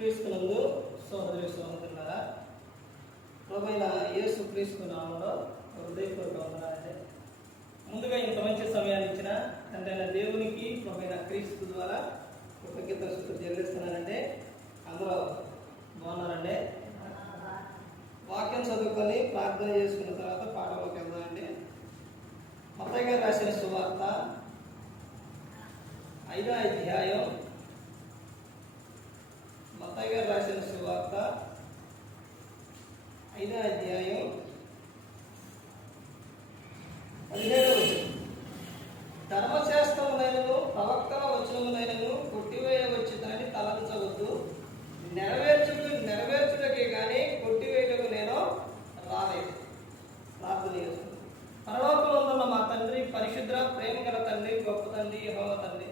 క్రీస్తునందు సహోదరి సహోదరులారా, ప్రభువైన యేసు క్రీస్తు నామములో హృదయపూర్వక వందనాలండి. ముందుగా ఇంత మంచి సమయాన్ని ఇచ్చిన తండ్రైన దేవునికి ప్రభువైన క్రీస్తు ద్వారా కృతజ్ఞతలు చెల్లిస్తున్నానండి. అందరూ బాగున్నారండి. వాక్యం చదువుకొని ప్రార్థన చేసుకున్న తర్వాత పాఠంలోకి వెళ్దామండి. మత్తయి గారు రాసిన సువార్త 5వ అధ్యాయం. మత్తయి గారు రాసిన సువార్త 5వ అధ్యాయం 17వ వచనం. ధర్మశాస్త్రములైనను ప్రవక్తల వచనములైనను కొట్టివేయవచ్చునని తలంచవద్దు, నెరవేర్చుటకే కానీ కొట్టివేయటకు నేను రాలేదు. ప్రార్థన చేస్తున్నాను. పరలోకంలో ఉన్న మా తండ్రి, పరిశుద్ధ ప్రేమ గల తండ్రి, గొప్ప తండ్రి, యెహోవా తండ్రి,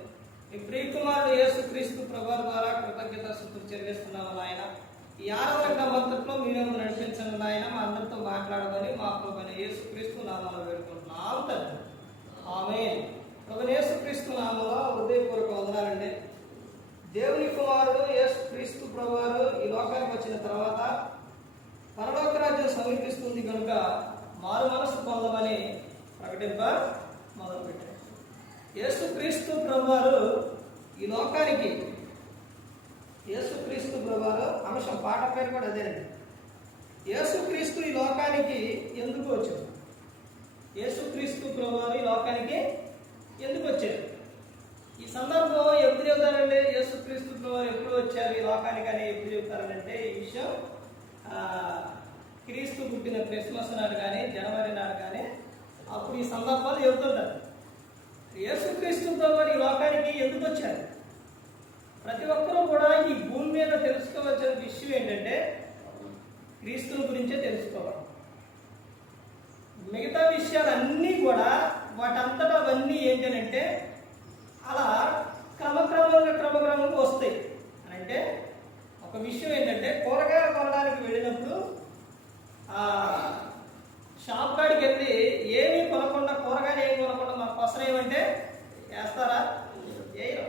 ఈ ప్రియకుమారుడు యేసు క్రీస్తు ప్రభువు ద్వారా కృతజ్ఞతాస్తుతులు చెల్లిస్తున్నాము నాయన. ఈ ఆరాధన క్రమంలో మీరే నడిపించండి నాయన. మా అందరితో మాట్లాడమని మా ప్రభువైన యేసు క్రీస్తు నామములో వేడుకుంటున్నాము తండ్రి. ఆమేన్. ప్రభువైన యేసు క్రీస్తు నామములో హృదయపూర్వక వందనాలండి. దేవుని కుమారుడు యేసు క్రీస్తు ప్రభువారు ఈ లోకానికి వచ్చిన తర్వాత పరలోక రాజ్యం సమీపిస్తుంది కనుక మారు మనసు పొందమని ప్రకటింప మొదలుపెట్టారు. యేసు క్రీస్తు ప్రభువారు ఈ లోకానికి, యేసు క్రీస్తు ప్రభువారు అంశం పాట పేరు కూడా అదేనండి. యేసు క్రీస్తు ఈ లోకానికి ఎందుకు వచ్చారు? యేసు క్రీస్తు ప్రభువారు ఈ లోకానికి ఎందుకు వచ్చారు? ఈ సందర్భం ఎప్పుడు చెబుతారంటే, యేసు క్రీస్తు ప్రభువారు ఎప్పుడు వచ్చారు ఈ లోకానికి అని ఎప్పుడు చెబుతారంటే, ఈ విషయం క్రీస్తు పుట్టిన క్రిస్మస్ నాడు కానీ జనవరి నాడు కానీ అప్పుడు ఈ సందర్భాలు చెబుతుంటారు. యేసుక్రీస్తు ప్రభువారు ఈ లోకానికి ఎందుకు వచ్చారు? ప్రతి ఒక్కరూ కూడా ఈ భూమి మీద తెలుసుకోవాల్సిన విషయం ఏంటంటే క్రీస్తుని గురించే తెలుసుకోవాలి. మిగతా విషయాలన్నీ కూడా వాటంతటా అవన్నీ ఏంటంటే అలా క్రమక్రమంగా వస్తాయి. అంటే ఒక విషయం ఏంటంటే, కూరగాయలు కొనడానికి వెళ్ళినప్పుడు షాప్ కాడికి వెళ్ళి ఏమీ కొనకుండా, కూరగాయలు ఏమి కొనకుండా మాకు పసర ఏమంటే వేస్తారా? వేయరు.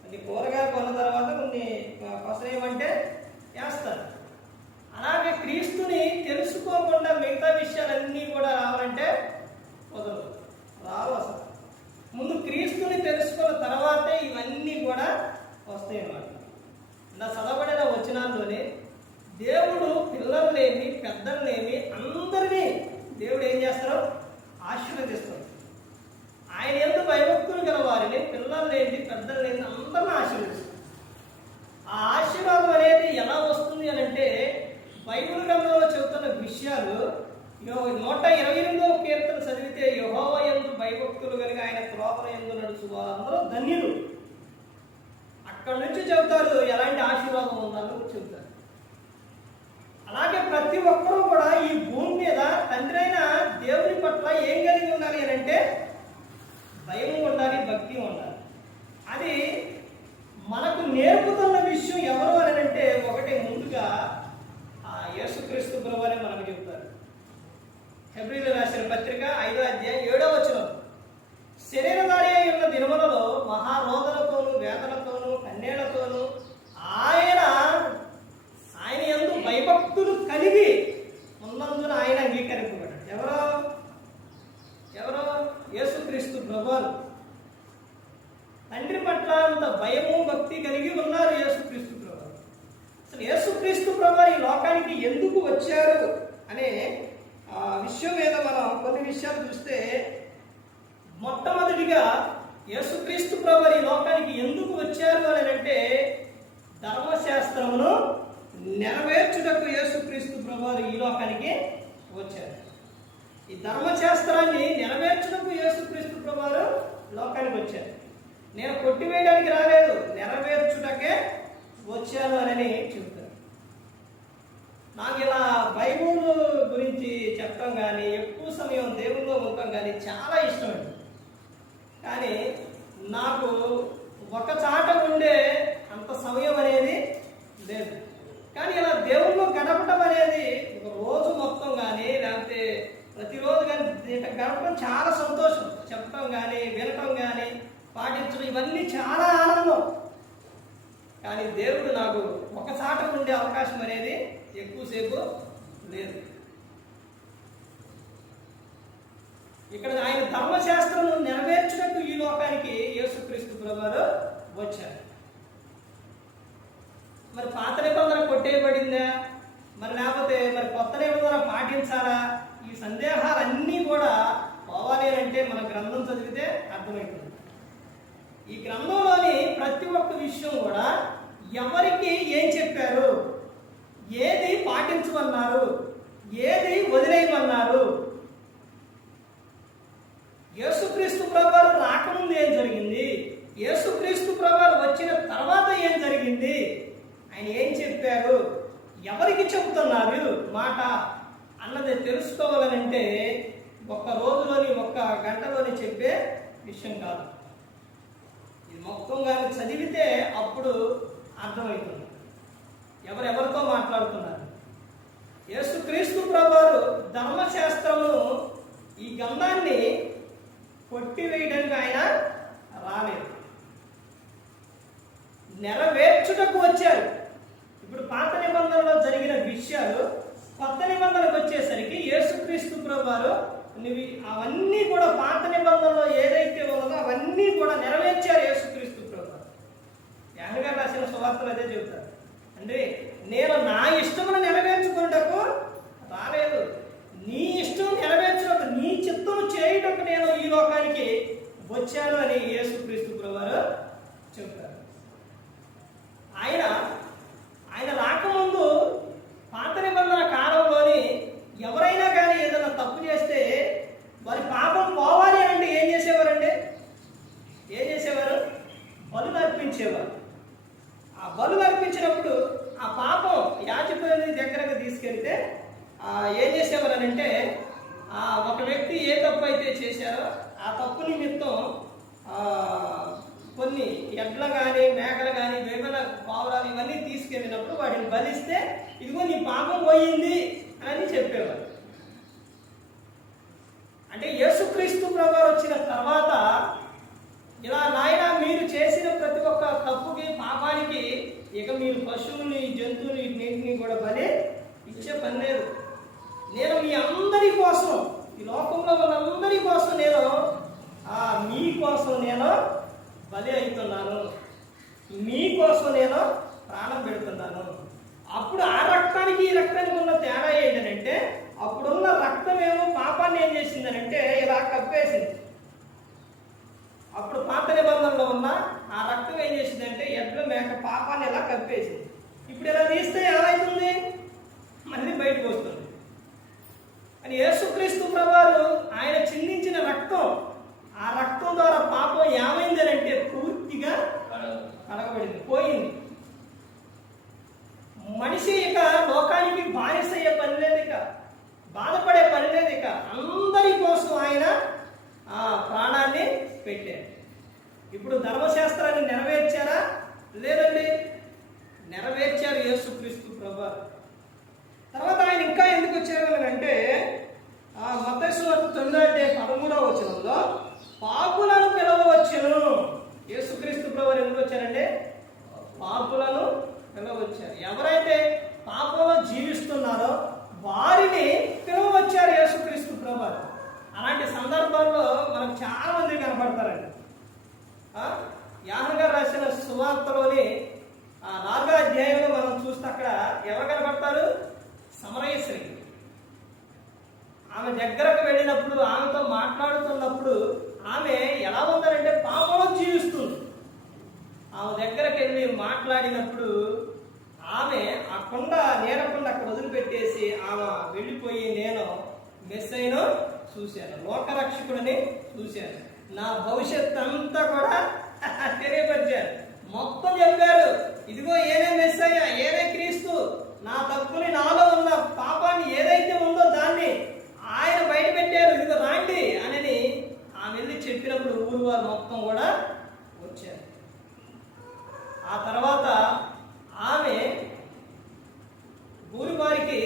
కొన్ని కూరగాయలు కొన్న తర్వాత కొన్ని పసర ఏమంటే వేస్తారు. అలాగే క్రీస్తుని తెలుసుకోకుండా మిగతా విషయాలన్నీ కూడా రావాలంటే కుదరదు, రావు. అసలు ముందు క్రీస్తుని తెలుసుకున్న తర్వాతే ఇవన్నీ కూడా వస్తాయి అన్నమాట. నా చదవబడిన వచనాల్లోనే దేవుడు పిల్లల్నేమి పెద్దలనేమి అందరినీ దేవుడు ఏం చేస్తారు? ఆశీర్వదిస్తారు. ఆయన యందు భయభక్తులు గల వారిని, పిల్లల్నేంటి పెద్దలనేది అందరినీ ఆశీర్వదిస్తారు. ఆ ఆశీర్వాదం అనేది ఎలా వస్తుంది అని అంటే, బైబిల్ గ్రంథంలో చెబుతున్న విషయాలు 128వ కీర్తన చదివితే, యెహోవా యందు భయభక్తులు కలిగి ఆయన త్రోవల యందు నడుచు వారందరూ ధన్యులు. అక్కడి నుంచి చెబుతారు ఎలాంటి ఆశీర్వాదం ఉందని చెబుతారు. అలాగే ప్రతి ఒక్కరూ కూడా ఈ భూమి మీద తండ్రి అయిన దేవుని పట్ల ఏం కలిగి ఉండాలి అని అంటే భయం ఉండాలి, భక్తి ఉండాలి. అది మనకు నేర్పుతున్న విషయం ఎవరు అని అంటే, ఒకటి ముందుగా యేసుక్రీస్తు ప్రభువే మనకు చెబుతారు. హెబ్రీయులకు రాసిన పత్రిక 5వ అధ్యాయం 7వ వచనం. శరీరధారి ఉన్న దినములలో మహారోదనతోనూ వేదనతోనూ కన్నీళ్లతోనూ ఆయన యందు భయభక్తులు కలిగి ఉన్నందున ఆయన అంగీకరింపబడ్డాడు. ఎవరో యేసుక్రీస్తు ప్రభువారు తండ్రి పట్ల అంత భయము భక్తి కలిగి ఉన్నారు యేసుక్రీస్తు ప్రభువారు. అసలు యేసుక్రీస్తు ప్రభువారు ఈ లోకానికి ఎందుకు వచ్చారు అనే విషయం మీద మనం కొన్ని విషయాలు చూస్తే, మొట్టమొదటిగా యేసుక్రీస్తు ప్రభువారు ఈ లోకానికి ఎందుకు వచ్చారు అని అంటే, ధర్మశాస్త్రమును నెరవేర్చుటకు యేసుక్రీస్తు ప్రభువారు ఈ లోకానికి వచ్చారు. ఈ ధర్మశాస్త్రాన్ని నెరవేర్చుటకు యేసుక్రీస్తు ప్రభువారు లోకానికి వచ్చారు. నేను కొట్టివేయడానికి రాలేదు, నెరవేర్చుటకే వచ్చాను అని చెబుతారు. నాకు ఇలా బైబుల్ గురించి చెప్పడం కానీ, ఎక్కువ సమయం దేవుల్లో ఉండటం కానీ చాలా ఇష్టమండి. కానీ నాకు ఒక చాట ఉండే అంత సమయం అనేది లేదు. కానీ ఇలా దేవుల్లో గడపడం అనేది ఒక రోజు మొత్తం కానీ, లేకపోతే ప్రతిరోజు కానీ గడపడం చాలా సంతోషం. చెప్పడం కానీ, వినటం కానీ, పాటించడం, ఇవన్నీ చాలా ఆనందం. కానీ దేవుడు నాకు ఒక చాట ఉండే అవకాశం అనేది ఎక్కువసేపు లేదు. ఇక్కడ ఆయన ధర్మశాస్త్రం నెరవేర్చినట్టు ఈ లోకానికి యేసుక్రీస్తు ప్రభువారు వచ్చారు. మరి పాత నిబంధన కొట్టేయబడిందా, మరి లేకపోతే మరి కొత్త నిబంధన పాటించాలా? ఈ సందేహాలన్నీ కూడా పోవాలి అంటే మన గ్రంథం చదివితే అర్థమవుతుంది. ఈ గ్రంథంలోని ప్రతి ఒక్క విషయం కూడా ఎవరికి ఏం చెప్పారు, ఏది పాటించమన్నారు, ఏది వదిలేయమన్నారు, యేసుక్రీస్తు ప్రభువారు రాకముందు ఏం జరిగింది, యేసుక్రీస్తు ప్రభువారు వచ్చిన తర్వాత ఏం జరిగింది, ఆయన ఏం చెప్పారు, ఎవరికి చెబుతున్నారు మాట అన్నది తెలుసుకోవాలనంటే ఒక్క రోజులోని ఒక్క గంటలోని చెప్పే విషయం కాదు. ఇది మొత్తం కానీ చదివితే అప్పుడు అర్థమవుతుంది ఎవరెవరితో మాట్లాడుతున్నారు. యేసుక్రీస్తు ప్రభువారు ధర్మశాస్త్రమును ఈ గ్రంథాన్ని కొట్టివేయడానికి ఆయన రాలేదు, నెరవేర్చుటకు వచ్చారు. ఇప్పుడు పాత నిబంధనలో జరిగిన విషయాలు కొత్త నిబంధనకు వచ్చేసరికి యేసుక్రీస్తు ప్రభువారు అవన్నీ కూడా పాత నిబంధనలో ఏదైతే ఉన్నదో అవన్నీ కూడా నెరవేర్చారు యేసుక్రీస్తు ప్రభువారు. యోహాను గారు రాసిన సువార్తలు అదే చెబుతారు, అంటే నేను నా ఇష్టమును నెరవేర్చుకున్నటకు రాలేదు, నీ ఇష్టం నెరవేర్చుటకు, నీ చిత్తం చేయుటకు నేను ఈ లోకానికి వచ్చాను అని యేసుక్రీస్తు ప్రభువారు చెబుతారు. ఆయన రాకముందు పాత నిబంధన కాలంలోని ఎవరైనా కానీ ఏదైనా తప్పు చేస్తే వారి పాపం పోవాలి అంటే ఏం చేసేవారండి? బలులు అర్పించేవారు. ఆ బలులు అర్పించినప్పుడు ఆ పాపం యాజకుని దగ్గరకు తీసుకెళ్తే ఏం చేసేవారనంటే ఒక వ్యక్తి ఏ తప్పు అయితే చేశారో ఆ తప్పు నిమిత్తం కొన్ని ఎడ్ల కానీ మేకలు కానీ వేమన పావురాలు ఇవన్నీ తీసుకెళ్ళినప్పుడు వాటిని బలిస్తే ఇదిగో నీ పాపం పోయింది అని చెప్పేవారు. అంటే యేసుక్రీస్తు ప్రభువారు వచ్చిన తర్వాత ఇలా నాయన మీరు చేసిన ప్రతి ఒక్క తప్పుకి పాపానికి ఇక మీరు పశువుని జంతువుని వీటిని కూడా బలి ఇచ్చే పని లేదు, నేను మీ అందరి కోసం, ఈ లోకంలో వాళ్ళందరి కోసం నేను మీకోసం నేను బలి అవుతున్నాను, మీకోసం నేను ప్రాణం పెడుతున్నాను. అప్పుడు ఆ రక్తానికి ఈ రక్తానికి ఉన్న తేడా ఏంటంటే అప్పుడున్న రక్తం ఏమో పాపాన్ని ఏం చేసిందనంటే ఇలా కప్పేసింది. అప్పుడు పాత నిబంధనలో ఉన్న ఆ రక్తం ఏం చేసిందంటే ఎడ్ల మేక పాపాన్ని ఇలా కప్పేసింది. ఇప్పుడు ఇలా తీస్తే ఏమవుతుంది? మళ్ళీ బయటకు వస్తుంది. అని యేసుక్రీస్తు ప్రభువారు ఆయన చిందించిన రక్తం, ఆ రక్తం ద్వారా పాపం ఏమైంది అంటే పూర్తిగా కడగబడింది, పోయింది. మనిషి ఇక లోకానికి బానిసయ్యే పని లేదు, ఇక బాధపడే పని లేదు, ఇక అందరి కోసం ఆయన ప్రాణాన్ని పెట్టారు. ఇప్పుడు ధర్మశాస్త్రాన్ని నెరవేర్చారా? లేదండి, నెరవేర్చారు యేసుక్రీస్తు ప్రభువారు. తర్వాత ఆయన ఇంకా ఎందుకు వచ్చారు అంటే మత్తయి సువార్త 9:13 పాపులను పిలవవచ్చును. యేసుక్రీస్తు ప్రభువారు ఎందుకు వచ్చారంటే పాపులను పిలవచ్చారు. ఎవరైతే పాపంలో జీవిస్తున్నారో వారిని పిలవచ్చారు యేసుక్రీస్తు ప్రభువారు. అలాంటి సందర్భాల్లో మనకు చాలా మంది కనపడతారండి. యోహాను గారు రాసిన సువార్తలోని 4వ అధ్యాయంలో మనం చూస్తే అక్కడ ఎవరు కనపడతారు? సమరయ స్త్రీ. ఆమె దగ్గరకు వెళ్ళినప్పుడు, ఆమెతో మాట్లాడుతున్నప్పుడు ఆమె ఎలా ఉందంటే పాపంలో జీవిస్తుంది. ఆమె దగ్గరకు వెళ్ళి మాట్లాడినప్పుడు ఆమె ఆ కొండ నేరకుండా అక్కడ వదిలిపెట్టేసి ఆమె వెళ్ళిపోయి నేను మెస్సయ్యను చూశాను, లోకరక్షకుడిని చూశాను, నా భవిష్యత్ అంతా కూడా తెలియపరిచారు, మొత్తం చెప్పారు. ఇదిగో ఏనే మెస్సయ్య, ఏనే క్రీస్తు, నా తప్పుని, నాలో ఉన్న పాపాన్ని ఏదైతే ఉందో దాన్ని ఆయన బయట పెట్టారు, ఇదిగో రాండి అని ఆమె వెళ్ళి చెప్పినప్పుడు ఊరు వారు మొత్తం కూడా వచ్చారు. ఆ తర్వాత ఆమె ఊరి వారికి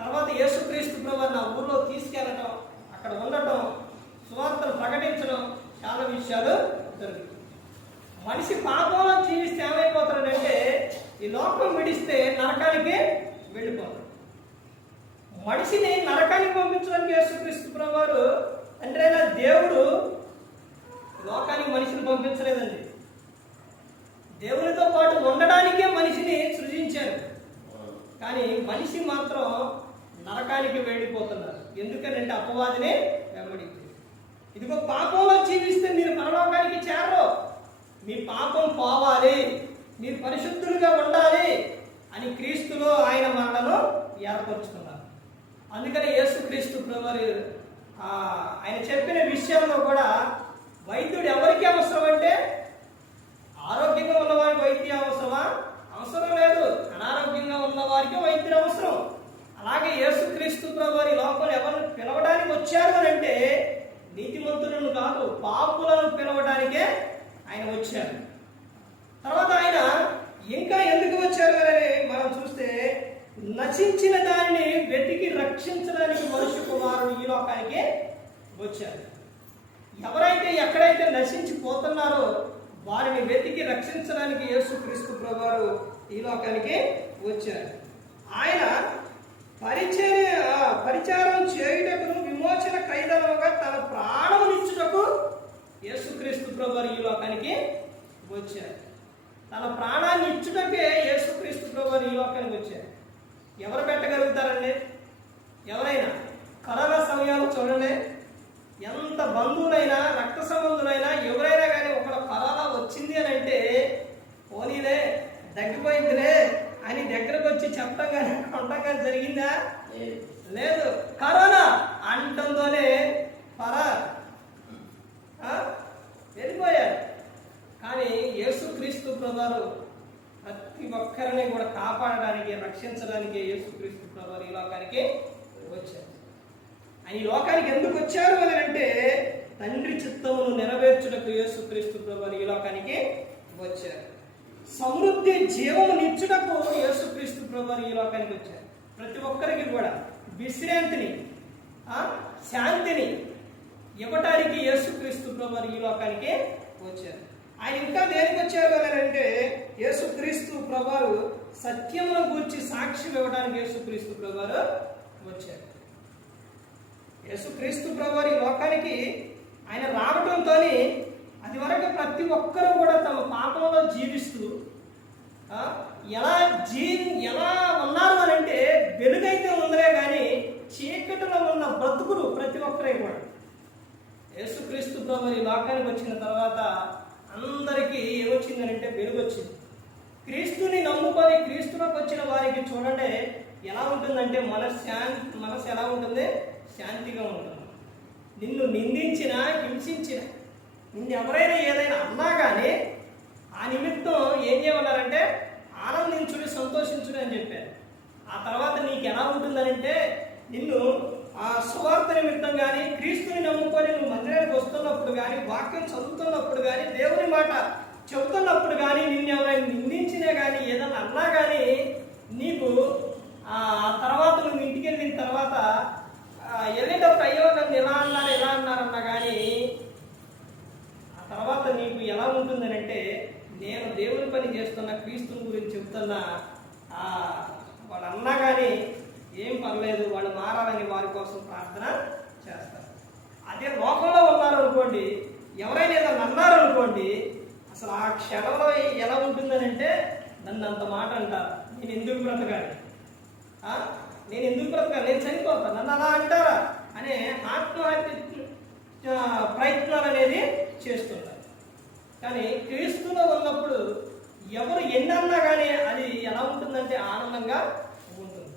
తర్వాత యేసుక్రీస్తు ప్రభువారు నా ఊర్లో తీసుకెళ్ళటం, అక్కడ ఉండటం, సువార్తను ప్రకటించడం, చాలా విషయాలు జరుగుతాయి. మనిషి పాపంలో జీవిస్తే ఏమైపోతాడంటే ఈ లోకం విడిస్తే నరకానికి వెళ్ళిపోతాడు. మనిషిని నరకానికి పంపించడానికి యేసుక్రీస్తు ప్రభువారు అంటే దేవుడు లోకానికి మనిషిని పంపించలేదండి. దేవునితో పాటు ఉండడానికే మనిషిని సృజించారు. కానీ మనిషి మాత్రం నరకానికి వెళ్ళిపోతున్నారు. ఎందుకనంటే అపవాదిని వెంబడించి ఇదిగో పాపంలో జీవిస్తే మీరు పరలోకానికి చేరరు, మీ పాపం పోవాలి, మీరు పరిశుద్ధులుగా ఉండాలి అని క్రీస్తులో ఆయన మనలను ఏర్పరచుకున్నారు. అందుకని యేసుక్రీస్తు ప్రభువారు ఆయన చెప్పిన విషయంలో కూడా వైద్యుడు ఎవరికి అవసరం అంటే ఆరోగ్యంగా ఉన్నవారికి వైద్యం అవసరమా? అవసరం లేదు. అనారోగ్యంగా ఉన్న వారికి వైద్యుడు అవసరం. అలాగే యేసుక్రీస్తు ప్రభువారు ఈ లోపల ఎవరిని పిలవడానికి వచ్చారు అని అంటే నీతిమంతులను కాదు, పాపులను పిలవడానికే ఆయన వచ్చారు. తర్వాత ఆయన ఇంకా ఎందుకు వచ్చారు అని మనం చూస్తే నశించిన దానిని వెతికి రక్షించడానికి మనుష్య కుమారుడు ఈ లోకానికి వచ్చారు. ఎవరైతే ఎక్కడైతే నశించిపోతున్నారో వారిని వెతికి రక్షించడానికి యేసుక్రీస్తు ప్రభువారు ఈ లోకానికి వచ్చారు. ఆయన పరిచారం చేయుటకు విమోచన ఖైదముగా తన ప్రాణమునిచ్చుటకు యేసుక్రీస్తు ప్రభువారు ఈ లోకానికి వచ్చారు. తన ప్రాణాన్ని ఇచ్చుటకే యేసుక్రీస్తు ప్రభువారు ఈ లోకానికి వచ్చారు. ఎవరు పెట్టగలుగుతారండి? ఎవరైనా కరోనా సమయాలు చూడండి, ఎంత బంధువులైనా రక్త సంబంధులైనా ఎవరైనా కానీ ఒకడు కరోనా వచ్చింది అని అంటే పోనీలే తగ్గిపోయిందిలే అని దగ్గరకు వచ్చి చెప్పడం కానీ కొనడం కానీ జరిగిందా? లేదు. కరోనా అంటంతోనే వెళ్ళిపోయారు. కానీ యేసుక్రీస్తు ప్రభువారు ప్రతి ఒక్కరిని కూడా కాపాడడానికి రక్షించడానికి యేసుక్రీస్తు ప్రభువారు ఈ లోకానికి వచ్చారు. ఆయన ఈ లోకానికి ఎందుకు వచ్చారు అని అంటే తండ్రి చిత్తమును నెరవేర్చుటకు యేసుక్రీస్తు ప్రభువారు ఈ లోకానికి వచ్చారు. సమృద్ధి జీవమునిచ్చుటకు యేసుక్రీస్తు ప్రభువారు ఈ లోకానికి వచ్చారు. ప్రతి ఒక్కరికి కూడా విశ్రాంతిని శాంతిని ఇవ్వటానికి యేసుక్రీస్తు ప్రభువారు ఈ లోకానికి వచ్చారు. ఆయన ఇంకా దేనికి వచ్చారు అని అంటే యేసుక్రీస్తు ప్రభువారు సత్యమును గూర్చి సాక్ష్యం ఇవ్వడానికి యేసుక్రీస్తు ప్రభువారు వచ్చారు. యేసుక్రీస్తు ప్రభువారు ఈ లోకానికి ఆయన రావడంతో అది వరకు ప్రతి ఒక్కరూ కూడా తమ పాపంలో జీవిస్తూ ఎలా ఉన్నారు అని అంటే వెలుగైతే ఉందరే కానీ చీకటిలో ఉన్న బ్రతుకులు ప్రతి ఒక్కరే కూడా. యేసుక్రీస్తు ప్రభువారు ఈ లోకానికి వచ్చిన తర్వాత అందరికీ ఏమొచ్చిందనంటే వెలుగు వచ్చింది. క్రీస్తుని నమ్ముకొని క్రీస్తులోకి వచ్చిన వారికి చూడండి ఎలా ఉంటుందంటే మనసు ఎలా ఉంటుంది? శాంతిగా ఉంటుంది. నిన్ను నిందించినా హింసించిన నిన్ను ఎవరైనా ఏదైనా అన్నా కానీ ఆ నిమిత్తం ఏం చేయమన్నారంటే ఆనందించుడి సంతోషించుడి అని చెప్పారు. ఆ తర్వాత నీకు ఎలా ఉంటుందనంటే నిన్ను ఆ సువార్త నిమిత్తం కానీ క్రీస్తుని నమ్ముకొని నువ్వు మందిరానికి వస్తున్నప్పుడు కానీ వాక్యం చదువుతున్నప్పుడు కానీ దేవుని మాట చెబుతున్నప్పుడు కానీ నిన్ను ఎవరైనా నిందించినా కానీ ఏదన్నా అన్నా కానీ నీకు ఆ తర్వాత నువ్వు ఇంటికి వెళ్ళిన తర్వాత వెళ్ళేటప్పుడు అయ్యో నన్ను ఎలా అన్నారన్నా కానీ ఆ తర్వాత నీకు ఎలా ఉంటుందనంటే నేను దేవుని పని చేస్తున్నా, క్రీస్తుని గురించి చెప్తున్నా, వాళ్ళు అన్నా కానీ ఏం పర్లేదు, వాళ్ళు మారాలని వారి కోసం ప్రార్థన చేస్తారు. అదే లోకంలో ఉన్నారు అనుకోండి, ఎవరైనా ఏదైనా అన్నారు అనుకోండి, అసలు ఆ క్షణంలో ఎలా ఉంటుందనంటే నన్ను అంత మాట అంటారు, నేను ఎందుకు బ్రతకాలి, నేను చనిపోతాను, నన్ను అలా అంటారా అనే ఆత్మహత్య ప్రయత్నాలు అనేది చేస్తున్నారు. కానీ క్రీస్తులో ఉన్నప్పుడు ఎవరు ఎన్నన్నా కానీ అది ఎలా ఉంటుందంటే ఆనందంగా ఉంటుంది.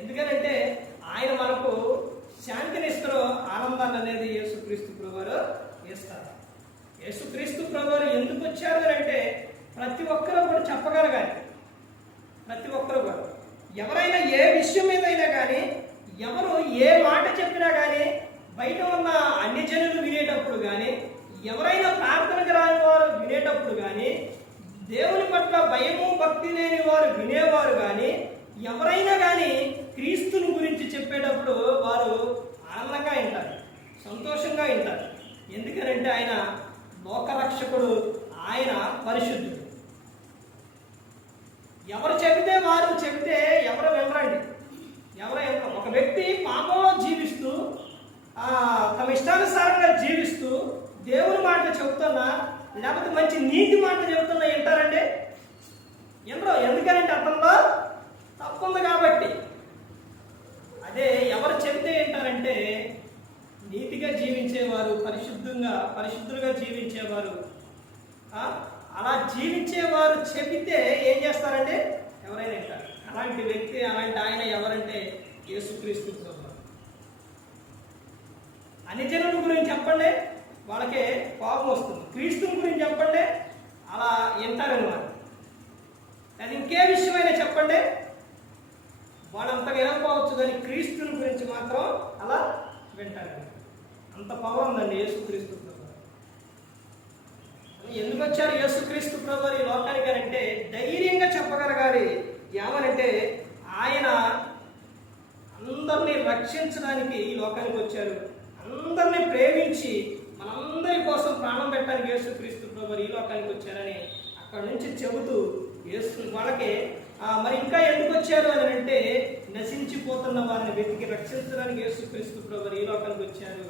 ఎందుకనంటే ఆయన మనకు శాంతినిస్తారు, ఆనందాన్ని అనేది యేసుక్రీస్తు ప్రభువారు ఇస్తారు. యేసుక్రీస్తు ప్రభువారు ఎందుకు వచ్చారు అంటే ప్రతి ఒక్కరూ కూడా చెప్పగలగాలి. ప్రతి ఒక్కరు కూడా ఎవరైనా ఏ విషయం మీదైనా కానీ ఎవరు ఏ మాట చెప్పినా కానీ బయట ఉన్న అన్ని జనులు వినేటప్పుడు కానీ ఎవరైనా ప్రార్థనకు రాని వారు వినేటప్పుడు కానీ దేవుని పట్ల భయము భక్తి లేని వారు వినేవారు కానీ ఎవరైనా కానీ క్రీస్తుని గురించి చెప్పేటప్పుడు వారు ఆనందంగా వింటారు, సంతోషంగా వింటారు. ఎందుకనంటే ఆయన లోకరక్షకుడు, ఆయన పరిశుద్ధుడు. ఎవరు చెబితే వారు చెబితే ఎవరు వినరండి, ఎవరు వినరు. ఒక వ్యక్తి పాపంలో జీవిస్తూ తమ ఇష్టానుసారంగా జీవిస్తూ దేవుని మాటలు చెబుతున్నా, లేకపోతే మంచి నీతి మాటలు చెబుతున్నా వింటారండి? వినరు. ఎందుకంటే అతనిలో తప్పుంది కాబట్టి. అదే ఎవరు చెబితే వింటారంటే నీతిగా జీవించేవారు, పరిశుద్ధులుగా జీవించేవారు, అలా జీవించేవారు చెబితే ఏం చేస్తారంటే ఎవరైనా వింటారు. అలాంటి వ్యక్తి, అలాంటి ఆయన ఎవరంటే యేసుక్రీస్తు ప్రభువు. అన్యజనుల గురించి చెప్పండి, వాళ్ళకే కోపం వస్తుంది. క్రీస్తుని గురించి చెప్పండి, అలా వింటారని వారు. అది ఇంకే విషయమైనా చెప్పండి, వాళ్ళంతా వినకపోవచ్చు, కానీ క్రీస్తుని గురించి మాత్రం అలా వింటారండి. అంత పవర్ ఉందండి యేసుక్రీస్తు ప్రభు. ఎందుకు వచ్చారు యేసుక్రీస్తు ప్రభు ఈ లోకానికి అంటే ధైర్యంగా చెప్పగలగాలి. ఏమనంటే ఆయన అందరినీ రక్షించడానికి ఈ లోకానికి వచ్చారు. అందరినీ ప్రేమించి మనందరి కోసం ప్రాణం పెట్టడానికి యేసుక్రీస్తు ప్రభు ఈ లోకానికి వచ్చారని అక్కడ నుంచి చెబుతూ వాళ్ళకి మరి ఇంకా ఎందుకు వచ్చారు అని అంటే నశించిపోతున్న వారిని వెతికి రక్షించడానికి యేసుక్రీస్తు ప్రభు ఈ లోకానికి వచ్చారు.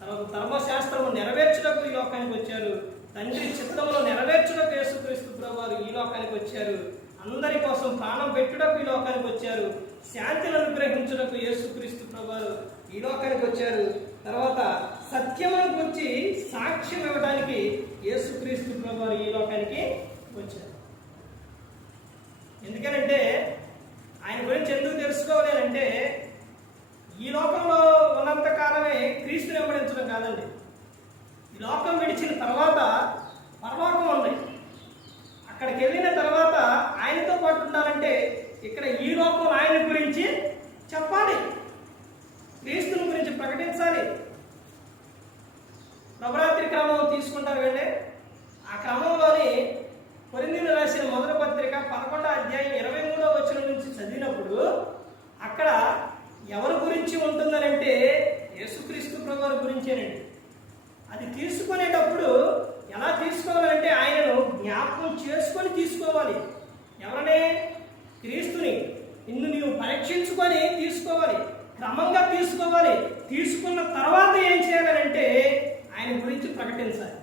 తర్వాత ధర్మశాస్త్రము నెరవేర్చడానికి ఈ లోకానికి వచ్చారు. తండ్రి చిత్తములో నెరవేర్చుటకు యేసుక్రీస్తు ప్రభువారు ఈ లోకానికి వచ్చారు. అందరి కోసం ప్రాణం పెట్టుటకు ఈ లోకానికి వచ్చారు. శాంతిని అనుగ్రహించుటకు యేసుక్రీస్తు ప్రభువారు ఈ లోకానికి వచ్చారు. తర్వాత సత్యమును గురించి సాక్ష్యం ఇవ్వడానికి యేసుక్రీస్తు ప్రభువారు ఈ లోకానికి వచ్చారు. ఎందుకనంటే ఆయన గురించి ఎందుకు తెలుసుకోవాలి అంటే ఈ లోకంలో ఉన్నంత కాలమే క్రీస్తుని వెంబడించడం కాదండి. ఈ లోకం విడిచిన తర్వాత పరలోకం ఉంది. అక్కడికి వెళ్ళిన తర్వాత ఆయనతో పాటు ఉండాలంటే ఇక్కడ ఈ లోకం ఆయన గురించి చెప్పాలి, క్రీస్తుని గురించి ప్రకటించాలి. నవరాత్రి క్రమం తీసుకుంటారు కండి. ఆ క్రమంలోని కొరింథీయులకు రాసిన మొదటి పత్రిక 11వ అధ్యాయం 23వ వచనం నుంచి చదివినప్పుడు అక్కడ ఎవరి గురించి ఉంటుందనంటే యేసుక్రీస్తు ప్రభువారి గురించేనండి. అది తీసుకునేటప్పుడు ఎలా తీసుకోవాలంటే ఆయనను జ్ఞాపకం చేసుకొని తీసుకోవాలి. ఎవరనే? క్రీస్తుని. నిన్ను నీవు పరీక్షించుకొని తీసుకోవాలి, క్రమంగా తీసుకోవాలి. తీసుకున్న తర్వాత ఏం చేయాలంటే ఆయన గురించి ప్రకటించాలి.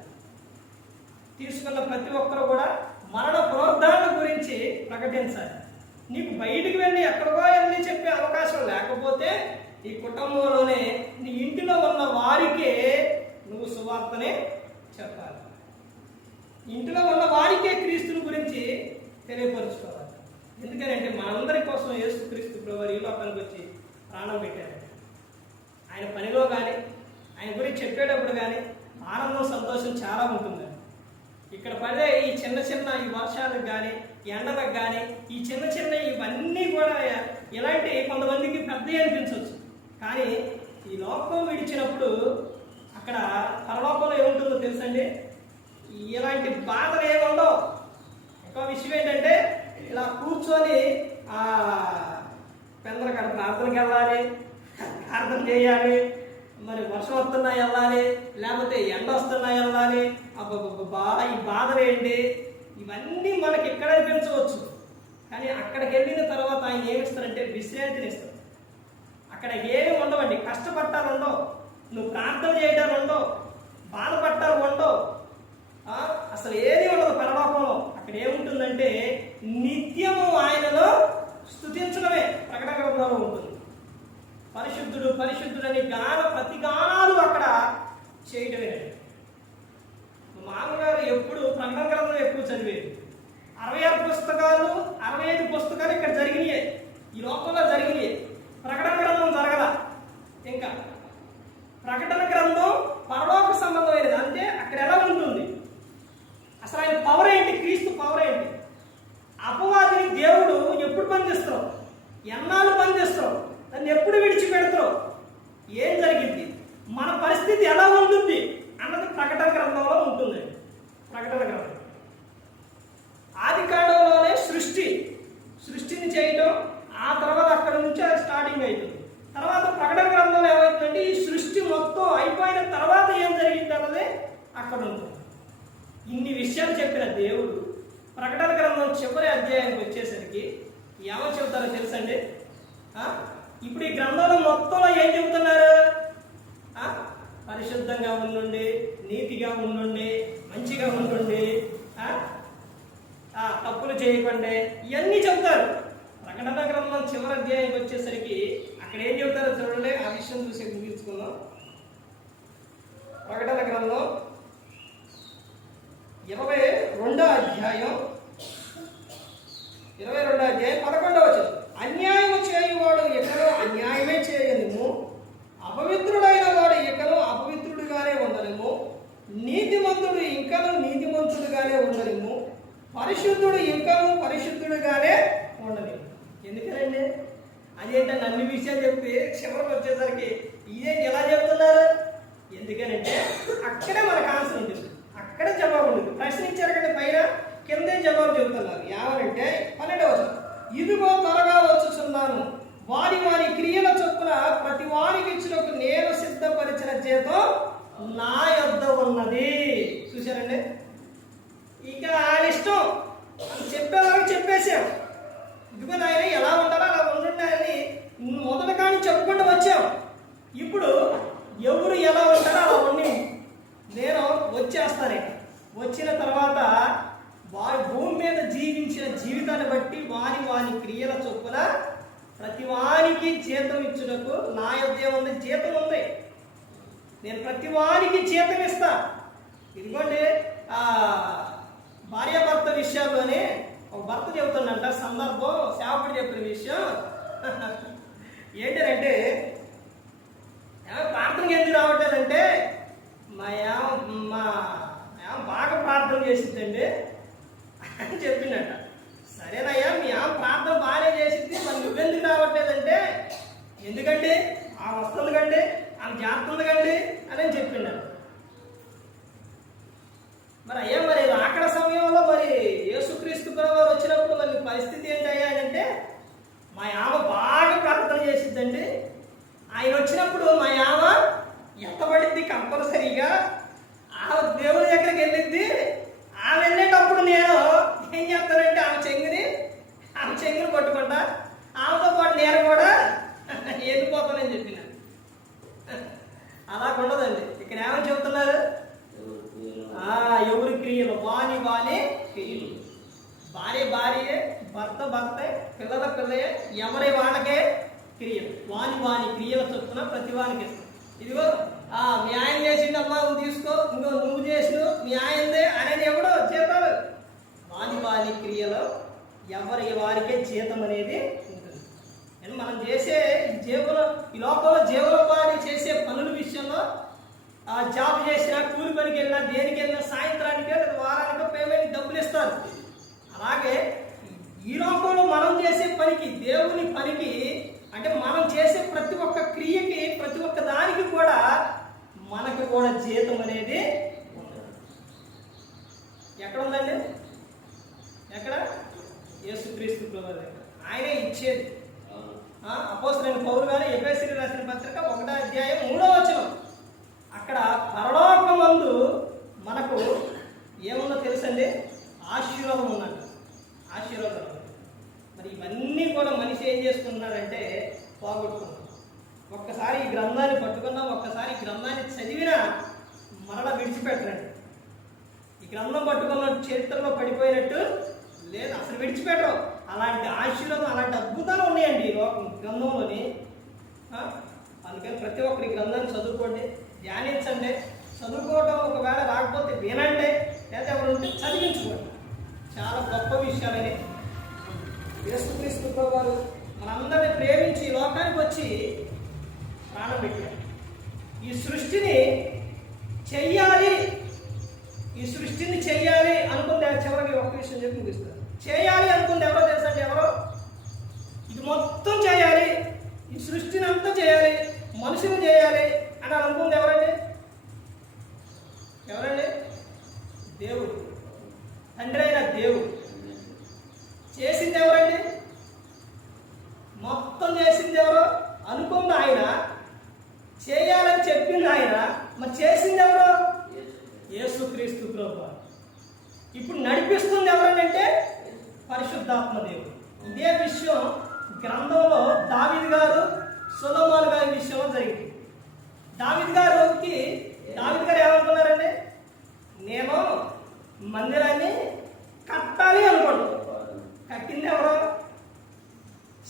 తీసుకున్న ప్రతి ఒక్కరు కూడా మరణ పునరుద్ధరణ గురించి ప్రకటించాలి. నీకు బయటికి వెళ్ళి ఎక్కడికో వెళ్ళి చెప్పే అవకాశం లేకపోతే ఈ కుటుంబంలోనే నీ ఇంటిలో ఉన్న వారికే నువ్వు సువార్తనే చెప్పాలి. ఇంటిలో ఉన్న వారికే క్రీస్తుని గురించి తెలియపరుచుకోవాలి. ఎందుకంటే మనందరి కోసం యేసుక్రీస్తు ప్రభువారు ఈ లోకానికి వచ్చి ప్రాణం పెట్టారు. ఆయన పనిలో కానీ ఆయన గురించి చెప్పేటప్పుడు కానీ ఆనందం, సంతోషం చాలా ఉంటుందండి. ఇక్కడ పడే ఈ చిన్న చిన్న ఈ వర్షాలకు కానీ ఎండలకు కానీ ఈ చిన్న చిన్న ఇవన్నీ కూడా ఇలాంటి కొంతమందికి పెద్ద అనిపించవచ్చు. కానీ ఈ లోకం విడిచినప్పుడు అక్కడ పరలోకంలో ఏముంటుందో తెలుసండి, ఇలాంటి బాధలు ఏముండవు. ఇంకో విషయం ఏంటంటే ఇలా కూర్చొని పెందలకాడ ప్రార్థనకి వెళ్ళాలి, ప్రార్థన చేయాలి, మరి వర్షం వస్తున్నా వెళ్ళాలి, లేకపోతే ఎండ వస్తున్నా వెళ్ళాలి, ఈ బాధలు ఏంటి, ఇవన్నీ మనకి ఎక్కడ అనిపించవచ్చు. కానీ అక్కడికి వెళ్ళిన తర్వాత ఆయన ఏమిస్తారంటే విశ్రాంతిని ఇస్తారు. అక్కడ ఏమి ఉండవండి, కష్టపట్టాలు ఉండవు, నువ్వు ప్రార్థన చేయడాలు ఉండవు, బాధపట్టాలు ఉండవు, అసలు ఏది ఉండదు పరలోకంలో. అక్కడ ఏముంటుందంటే నిత్యము ఆయనలో స్తుతించడమే ప్రకటన గ్రంథంలో ఉంటుంది. పరిశుద్ధుడు పరిశుద్ధుడని ప్రతి గానాలు అక్కడ చేయడమే. మామగారు ఎప్పుడు ప్రకటన గ్రంథం ఎక్కువ చదివేది. 66 పుస్తకాలు 65 పుస్తకాలు ఇక్కడ జరిగినాయి, ఈ లోకంలో జరిగినాయి. ప్రకటన గ్రంథం జరగల. ఇంకా ప్రకటన గ్రంథం పరలోక సంబంధమైనది. అంటే అక్కడ ఎలా ఉంటుంది, అసలు ఆయన పవర్ ఏంటి, క్రీస్తు పవర్ ఏంటి, అపవాదిని దేవుడు ఎప్పుడు బంధిస్తావు, ఎన్నాళ్ళు బంధిస్తావు, దాన్ని ఎప్పుడు విడిచిపెడతావు, ఏం జరిగింది, మన పరిస్థితి ఎలా ఉంటుంది అన్నది ప్రకటన గ్రంథంలో ఉంటుందండి. ప్రకటన గ్రంథం ఆది కాండంలోనే సృష్టిని చేయటం, ఆ తర్వాత అక్కడ నుంచి అది స్టార్టింగ్ అవుతుంది. తర్వాత ప్రకటన గ్రంథంలో ఏమవుతుందంటే ఈ సృష్టి మొత్తం అయిపోయిన తర్వాత ఏం జరిగింది అన్నది అక్కడ ఉంటుంది. ఇన్ని విషయాలు విషయాలు చెప్పిన దేవుడు ప్రకటన గ్రంథం చివరి అధ్యాయానికి వచ్చేసరికి ఏమని చెబుతారో తెలుసండి? ఇప్పుడు ఈ గ్రంథంలో మొత్తంలో ఏం చెబుతున్నారు? పరిశుద్ధంగా ఉండండి, నీతిగా ఉండండి, మంచిగా ఉండండి, తప్పులు చేయకండి, ఇవన్నీ చెబుతారు. ప్రకటన గ్రంథం చివరి అధ్యాయానికి వచ్చేసరికి అక్కడ ఏం చెబుతారో చూడండి. ఆ విషయం చూసి ముగించుకుందాం. ప్రకటన గ్రంథం 22వ అధ్యాయం 11వ వచనం. అన్యాయము చేయువాడు ఇకను అన్యాయమే చేయనిము, అపవిత్రుడైన వాడు ఇకను అపవిత్రుడిగానే ఉండనిము, నీతిమంతుడు ఇంకను నీతిమంతుడుగానే ఉండనిము, పరిశుద్ధుడు ఇంకను పరిశుద్ధుడుగానే ఉండనిము. ఎందుకనండి? అదేంటంటే అన్ని విషయాలు చెప్పి చివరికి వచ్చేసరికి ఇదేంటి ఎలా చెప్తున్నారు? ఎందుకనంటే అక్కడే మనకు ఆన్సర్ ఉంటుంది, అక్కడే జవాబు ఉంటుంది. ప్రశ్నించారు కదా పైన, కిందే జవాబు చెబుతున్నారు. ఏమనంటే 12వ వచనం. ఇదిగో త్వరగా వచ్చుచున్నాను, వారి వారి క్రియల చొప్పున ప్రతి వారికి ఇచ్చినకు నేను సిద్ధపరిచిన జీతం నా యొద్ద ఉన్నది. చూశారండి? ఇక ఆయన ఇష్టం చెప్పేవారికి చెప్పేశాం. ఇదిగో నాయన ఎలా ఉంటారో అలా ఉండండి మొదట కానీ చెప్పుకుంటూ వచ్చాం. ఇప్పుడు ఎవరు ఎలా ఉంటారో అలా ఉండి నేను వచ్చేస్తాను. వచ్చిన తర్వాత వారి భూమి మీద జీవించిన జీవితాన్ని బట్టి వారి వారి క్రియల చొప్పున ప్రతి వారికి జీతం ఇచ్చుటకు నా యొద్ద ఉంది, జీతం ఉంది. నేను ప్రతి వారికి జీతం ఇస్తా. ఇదిగోండి భార్యాభర్త విషయాల్లోనే ఒక భర్త చెబుతుందంట సందర్భం, సేవకుడు చెప్పిన విషయం ఏంటంటే ప్రార్థనకి ఎందుకు రావట్లేదంటే మా బాగా ప్రార్థన చేసిద్దండి అని చెప్పిండట. సరేనయ్యా మీ ప్రార్థన బాగానే చేసిద్ది, మరి నువ్వెందుకు రావట్లేదంటే ఎందుకంటే ఆమె వస్తుంది కండి, ఆమె జాగ్రత్త కండి అని చెప్పిండట. మరి అయ్యా మరి రాకడ సమయంలో మరి యేసుక్రీస్తు వారు వచ్చినప్పుడు మరి పరిస్థితి ఏంటయ్యా అంటే మా ఆమె బాగా ప్రార్థన చేసిద్దండి, ఆయన వచ్చినప్పుడు మా ఆమె ఎత్తబడిద్ది కంపల్సరీగా, ఆమె దేవుని దగ్గరికి వెళ్ళిద్ది. ఆమె వెళ్ళేటప్పుడు నేను ఏం చేస్తానంటే ఆమె చెంగుని పట్టుకుంటా, ఆమెతో పాటు నేను కూడా వెళ్ళిపోతానని చెప్పిన. అలా ఉండదండి. ఇక్కడ ఏమని చెబుతున్నారు? ఎవరి క్రియలు వాని క్రియలు. భార్య భార్యే, భర్త భర్తే, పిల్లల పిల్లయే, ఎవరి వాళ్ళకే క్రియలు. వాని క్రియల చొప్పున ప్రతి వానికి ఇస్తాం. ఇదిగో మీ ఆయన చేసిండమ్మా నువ్వు తీసుకో, ఇంకో నువ్వు చేసిన మీ ఆయనదే అనేది ఎవడో జీతాలు. వాని క్రియలు ఎవరి వారికే జీతం అనేది ఉంటుంది. అండ్ మనం చేసే ఈ లోకంలో జీవనోపాధి చేసే పనుల విషయంలో జాబ్ చేసినా, కూలి పనికి వెళ్ళినా, దేనికి వెళ్ళినా సాయంత్రానికే లేదా వారానికో పేమెంట్ డబ్బులు ఇస్తారు. అలాగే ఈ లోకంలో మనం చేసే పనికి, దేవుని పనికి అంటే మనం చేసే ప్రతి ఒక్క క్రియకి, ప్రతి ఒక్క దానికి కూడా మనకు కూడా జీతం అనేది ఎక్కడ ఉందండి? ఎక్కడ? యేసుక్రీస్తు ప్రభువు దగ్గర. ఆయనే ఇచ్చేది. అపోస్తలుడైన పౌలు గారు ఎఫెసీయులకు రాసిన పత్రిక 1వ అధ్యాయం 3వ వచనం. అక్కడ పరలోకమందు మనకు ఏముందో తెలుసండి? ఆశీర్వాదం ఉందంట. ఆశీర్వాదం. మరి ఇవన్నీ కూడా మనిషి ఏం చేసుకుంటున్నాడంటే పోగొట్టుకున్నాడు. ఒక్కసారి ఈ గ్రంథాన్ని పట్టుకున్నాం, ఒక్కసారి ఈ గ్రంథాన్ని చదివినా మరలా విడిచిపెట్టరండి. ఈ గ్రంథం పట్టుకున్న చరిత్రలో పడిపోయినట్టు లేదు, అసలు విడిచిపెట్టరు. అలాంటి ఆశీర్వాదం, అలాంటి అద్భుతాలు ఉన్నాయండి ఈ గ్రంథంలోని. అందుకని ప్రతి ఒక్కరి గ్రంథాన్ని చదువుకోండి, ధ్యానించండి. చదువుకోవడం ఒకవేళ రాకపోతే వినండి, లేదా ఎవరు ఉంటే చదివించుకోండి. చాలా గొప్ప విషయాలని. యేసుక్రీస్తు ప్రభువు మనందరినీ ప్రేమించి ఈ లోకానికి వచ్చి ప్రాణం పెట్టారు. ఈ సృష్టిని చెయ్యాలి అనుకుంది. చివరికి ఒక్క విషయం చెప్పి ముగిస్తారు. చేయాలి అనుకుంది ఎవరో తెలుసా? ఎవరో ఇది మొత్తం చేయాలి, ఈ సృష్టిని అంతా చేయాలి, మనుషులు చేయాలి అని అనుకుంది ఎవరండి? దేవుడు, తండ్రి అయిన దేవుడు. చేసింది ఎవరండి? మొత్తం చేసింది ఎవరో? అనుకుంది ఆయన, చేయాలని చెప్పింది ఆయన. మరి చేసింది ఎవరో? యేసుక్రీస్తు ప్రభువు. ఇప్పుడు నడిపిస్తుంది ఎవరంటే పరిశుద్ధాత్మ దేవుడు. ఇదే విషయం గ్రంథంలో దావీదు గారు సొలొమోను గారి విషయంలో జరిగింది. దావీదు గారు ఏమనుకున్నారండి? నేను మందిరాన్ని కట్టాలి అనుకోండి. కట్టింది ఎవరు?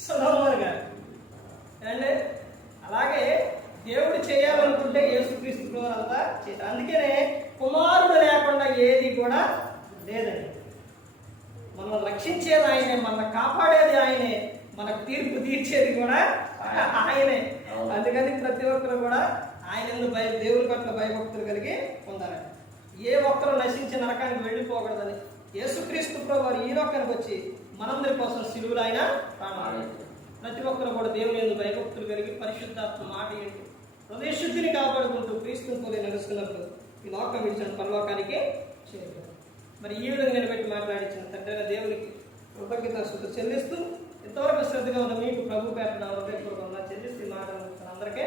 సొలొమోను గారు. అండి అలాగే దేవుడు చేయాలనుకుంటే యేసుక్రీస్తు అంతా చేశారు. అందుకనే కుమారుడు లేకుండా ఏది కూడా లేదండి. మనం రక్షించేది ఆయనే, మన కాపాడేది ఆయనే, మనకు తీర్పు తీర్చేది కూడా ఆయనే. అందుకని ప్రతి ఒక్కరు కూడా ఆయన దేవుని పట్ల భయభక్తులు కలిగి ఉండాలండి. ఏ ఒక్కరు నశించి నరకానికి వెళ్ళిపోకూడదని యేసుక్రీస్తు ప్రభు వారు ఈ లోకానికి వచ్చి మనందరి కోసం సిలువలో ఆయన ప్రాణాలు. ప్రతి ఒక్కరు కూడా దేవుని యందు భయభక్తులు కలిగి పరిశుద్ధాత్మ మాట ఏంటి హృదయ శుద్ధిని కాపాడుకుంటూ క్రీస్తుని పోలి నడుస్తున్నప్పుడు ఈ లోకం విడిచిన పరలోకానికి చేరుతారు. మరి ఈ విధంగా నిలబెట్టి మాట్లాడించిన తండ్రి దేవునికి కృతజ్ఞతాస్తుతులు చెల్లిస్తూ ఇంతవరకు శ్రద్ధగా ఉన్న మీకు ప్రభు పేట హృదయపూర్వకంగా చెల్లిస్తూ మాటలు అందరికీ